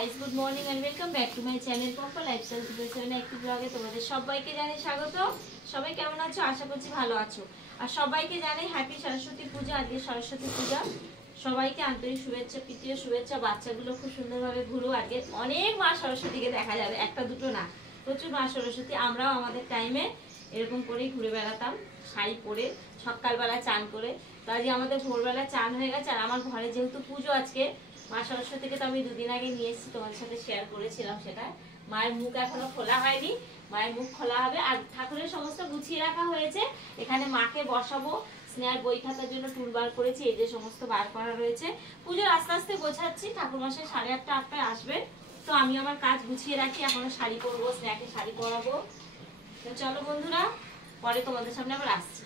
Guys, good morning and welcome back to my channel Pompa lifestyle 7 একটি ব্লগে তোমাদের সবাইকে জানাই স্বাগত। সবাই কেমন আছো? আশা করছি ভালো আছো। আর সবাইকে জানাই হ্যাপি সরস্বতী পূজা। আজকে সরস্বতী পূজা, সবাইকে আন্তরিক শুভেচ্ছা, প্রীতীয় শুভেচ্ছা। বাচ্চাগুলো খুব সুন্দরভাবে ঘুরো। আজকে অনেক মা সরস্বতীকে দেখা যাবে, একটা দুটো না, প্রচুর মা সরস্বতী। আমরাও আমাদের টাইমে এরকম করেই ঘুরে বেড়াতাম, শাড়ি পরে, সকালবেলা চান করে। তো আজকে আমাদের ভোরবেলা চান হয়ে গেছে। আর আমার ঘরে যেহেতু পুজো আজকে, মা সরস্বতীকে তো আমি দুদিন আগে নিয়ে এসেছি, তোমাদের সাথে শেয়ার করেছিলাম সেটা। মায়ের মুখ এখনো খোলা হয়নি, মায়ের মুখ খোলা হবে। আর ঠাকুরের সমস্ত গুছিয়ে রাখা হয়েছে। এখানে মাকে বসাবো, স্নেহার বই খাতার জন্য টুল বার করেছি, এই যে সমস্ত বার করা রয়েছে। পুজোর আস্তে আস্তে গোছাচ্ছি, ঠাকুর মশাই 8:30 8টায় আসবে। তো আমি আমার কাজ গুছিয়ে রাখি, এখনো শাড়ি পরবো, স্নেহাকে শাড়ি পরাবো। তো চলো বন্ধুরা, পরে তোমাদের সামনে আবার আসছি।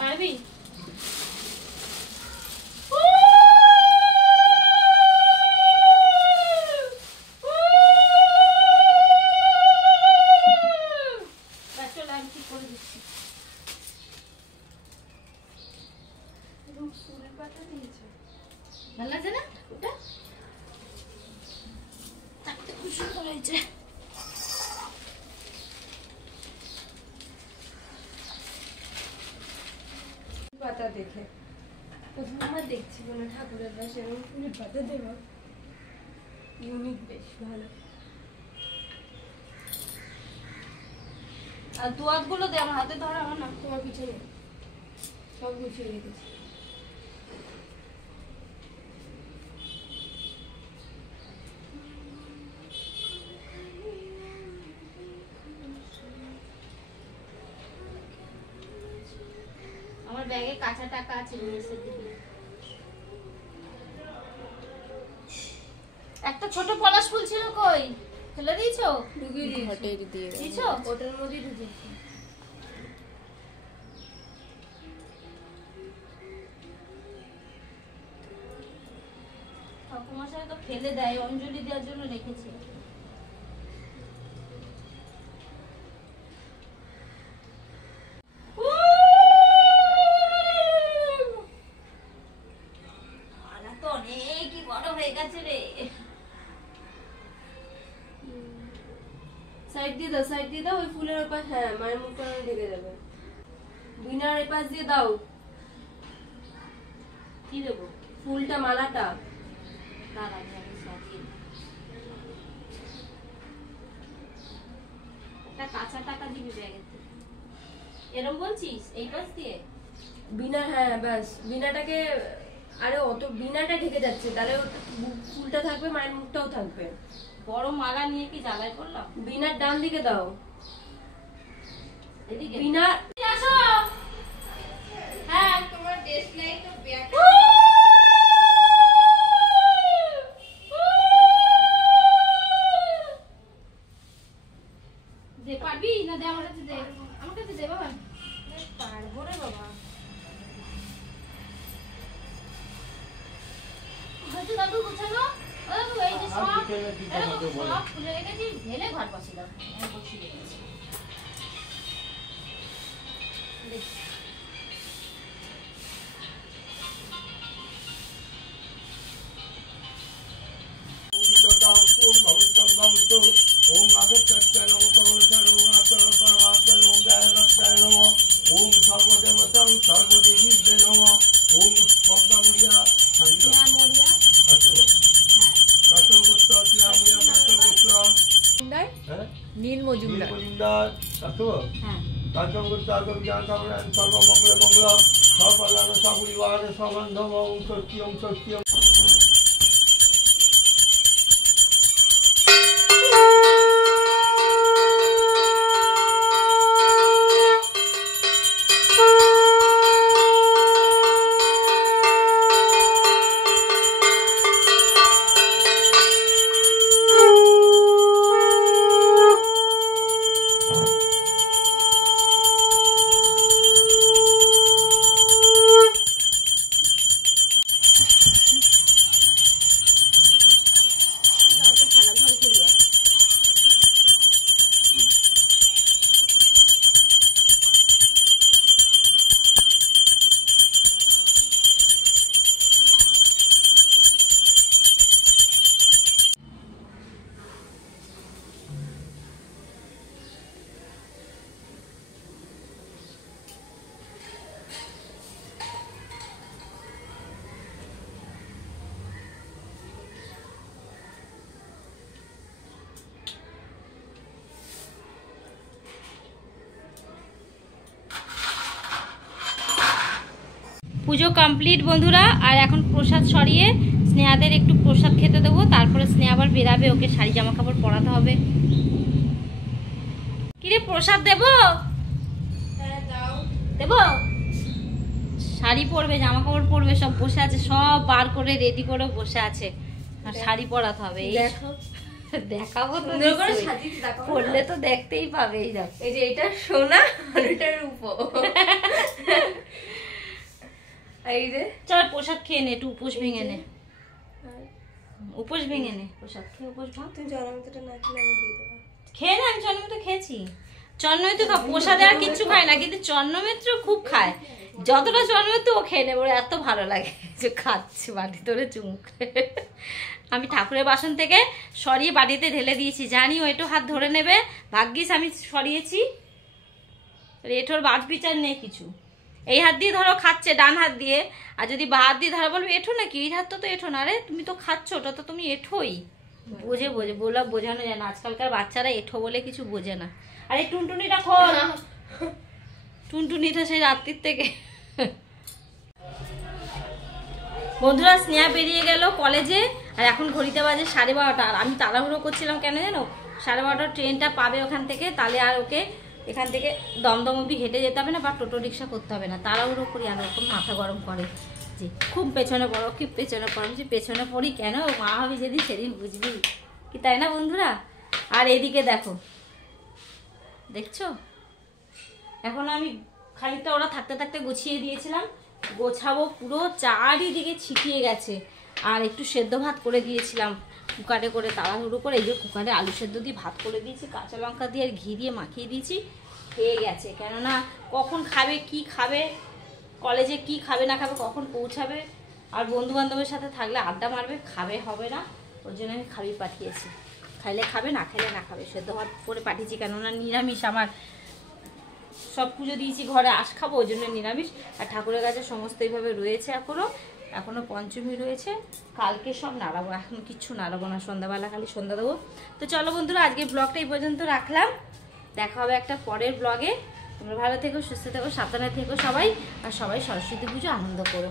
পারবি? ভালো লাগছে না ওটা? খুব সুন্দর হয়েছে। পাতা দেখে প্রথম আমার দেখছি কোনো ঠাকুরের পাশে এরকম ফুলের পাতা দেব, ইউনিক, বেশ ভালো। আর দুয়াত গুলো দে, আমার হাতে ধরা আমার না। তোমার পিছনে সব গুছিয়ে রেখেছি। আমার ব্যাগে কাঁচা টাকা আছে, একটা ছোট পলাশ ফুল ছিল, কই ফেলে দিয়েছো? ঢুকিয়ে দিয়েছো? ওটার মধ্যে ঢুকিয়েছি। ঠাকুরমশাই তো ফেলে দেয়, অঞ্জলি দেওয়ার জন্য রেখেছে। তো অনেকই বড় হয়ে গেছে রে। সাইড দিয়ে দাও, সাইড দিয়ে দাও, ওই ফুলের ওপাশ। হ্যাঁ, মায়ের মুখটা ঢেকে যাবে। বিনার এপাশ দিয়ে দাও। কি দেবো? ফুলটা, মালাটা। দাঁড়া, আমি আগে সাজিয়ে দিই। একটা কাঁচা টাকা দিবি ব্যাগের থেকে। এরম বলছিস এই পাশ দিয়ে? বিনা, হ্যাঁ ব্যাস, বিনাটাকে। আরে অত বিনাটা ঢেকে যাচ্ছে, তাহলে ফুলটা থাকবে, মায়ের মুখটাও থাকবে। বড় মালা নিয়ে কি জ্বালায় করলাম? বিনার ডান দিকে দাও। এদিকে বিনা, আসো। হ্যাঁ, তোমার ড্রেস নাই তো ব্যাগ দে। পারবি না? দে আমার কাছে, দে আমার কাছে, দে বাবা। পারবো রে বাবা। হয়তো দাদু গোছানো, দাদু এই যে সব সব খুলে রেখেছি, ঢেলে ঘর বসিলাম, বসিয়ে রেখেছি। নীল মজুমদার। পুজো কমপ্লিট বন্ধুরা। আর এখন প্রসাদ সরিয়ে স্নেহাদের একটু প্রসাদ খেতে দেবো, তারপরে স্নেহা আবার বেরাবে, ওকে শাড়ি জামা কাপড় পরাতে হবে। কিরে প্রসাদ দেবো? দেবো? শাড়ি পরবে, জামা কাপড় পরবে, সব বসে আছে, সব বার করে রেডি করে বসে আছে। আর শাড়ি পরাতে হবে। এই দেখাবো তো, পরলে তো দেখতেই পাবে। এই দেখো, এই যে এটা সোনা আর এটা রূপো। এই যে চল প্রসাদ খেয়ে নে, একটু উপোস ভেঙে নে, উপোস ভেঙে নে, প্রসাদ খেয়ে উপোস ভাঙ। তুই জনমিতটা না খেলে আমি দিয়ে দেবো। খেয়ে না, আমি চন্দ্রমিত্র খেয়েছি। চন্দ্রমিত্র প্রসাদে আর কিচ্ছু খায় না, কিন্তু চন্দ্রমিত্র খুব খায়। যতটা চন্দ্রমিত্র ও খেয়ে নেবে, ওর এত ভালো লাগে যে খাচ্ছে বাটি ধরে চুমুক। আমি ঠাকুরের বাসন থেকে সরিয়ে বাটিতে ঢেলে দিয়েছি, জানি ও একটু হাত ধরে নেবে, ভাগ্যিস আমি সরিয়েছি। এটোর বাদ বিচার নেই কিছু। এই হাত দিয়ে ধরো খাচ্ছে, ডান হাত দিয়ে, আর যদি বা হাত দিয়ে ধরো বলবে এঠো নাকি, এই হাতটা তো এঠো না, রে তুমি তো খাচ্ছ, ওটা তো তুমি এঠোই। বোঝে বোঝানো যায় না, আজকালকার বাচ্চারা এঠো বলে কিছু বোঝে না। আর এই টুনটুনিটা খোল, টুনটুনিটা সেই রাত্রির থেকে। বন্ধুরা স্নেহা বেরিয়ে গেল কলেজে, আর এখন ঘড়িতে বাজে 12:30। আর আমি তাড়াহুড়ো করছিলাম কেন জানো, 12:30 ট্রেনটা পাবে ওখান থেকে, তাহলে আর ওকে এখান থেকে দমদম অবধি হেঁটে যেতে হবে না, বা টোটো রিক্সা করতে হবে না। তাড়াহুড়ো করি, আর ওরকম মাথা গরম করে যে খুব পেছনে পড়ো, কি পেছনে পড়ো, যে পেছনে পড়ি কেন, মা হবে যেদিন সেদিন বুঝবি, কি তাই না বন্ধুরা? আর এদিকে দেখো, দেখছো, এখন আমি খানিকটা ওরা থাকতে থাকতে গুছিয়ে দিয়েছিলাম, গোছাবো, পুরো চারিদিকে ছিটিয়ে গেছে। আর একটু সেদ্ধ ভাত করে দিয়েছিলাম কুকারে করে, তাড়াহুড়ো করে। এই যে কুকারে আলু সেদ্ধ দিয়ে ভাত করে দিয়েছি, কাঁচা লঙ্কা দিয়ে আর ঘি দিয়ে মাখিয়ে দিয়েছি, খেয়ে গেছে। কেননা কখন খাবে, কি খাবে, কলেজে কি খাবে না খাবে, কখন পৌঁছাবে, আর বন্ধু বান্ধবের সাথে থাকলে আড্ডা মারবে, খাবে হবে না, ওর জন্য আমি খাবি পাঠিয়েছি। খাইলে খাবে, না খাইলে না খাবে, সেদ্ধ ভাত করে পাঠিয়েছি। কেননা নিরামিষ, আমার সব পুজো দিয়েছি ঘরে, আঁশ খাবো, ওই জন্য নিরামিষ। আর ঠাকুরের কাছে সমস্ত এইভাবে রয়েছে, এখনো পঞ্চমী রয়েছে, কালকে সব নাড়াবো, এখন কিচ্ছু নাড়াবো না, সন্ধ্যাবেলা খালি সন্ধ্যা দেবো। তো চলো বন্ধুরা, আজকের ব্লগটা এই পর্যন্ত রাখলাম, দেখা হবে একটা পরের ব্লগে। তোমরা ভালো থেকো, সুস্থ থেকো, সাবধানে থেকো সবাই, আর সবাই সরস্বতী পুজো আনন্দ করো।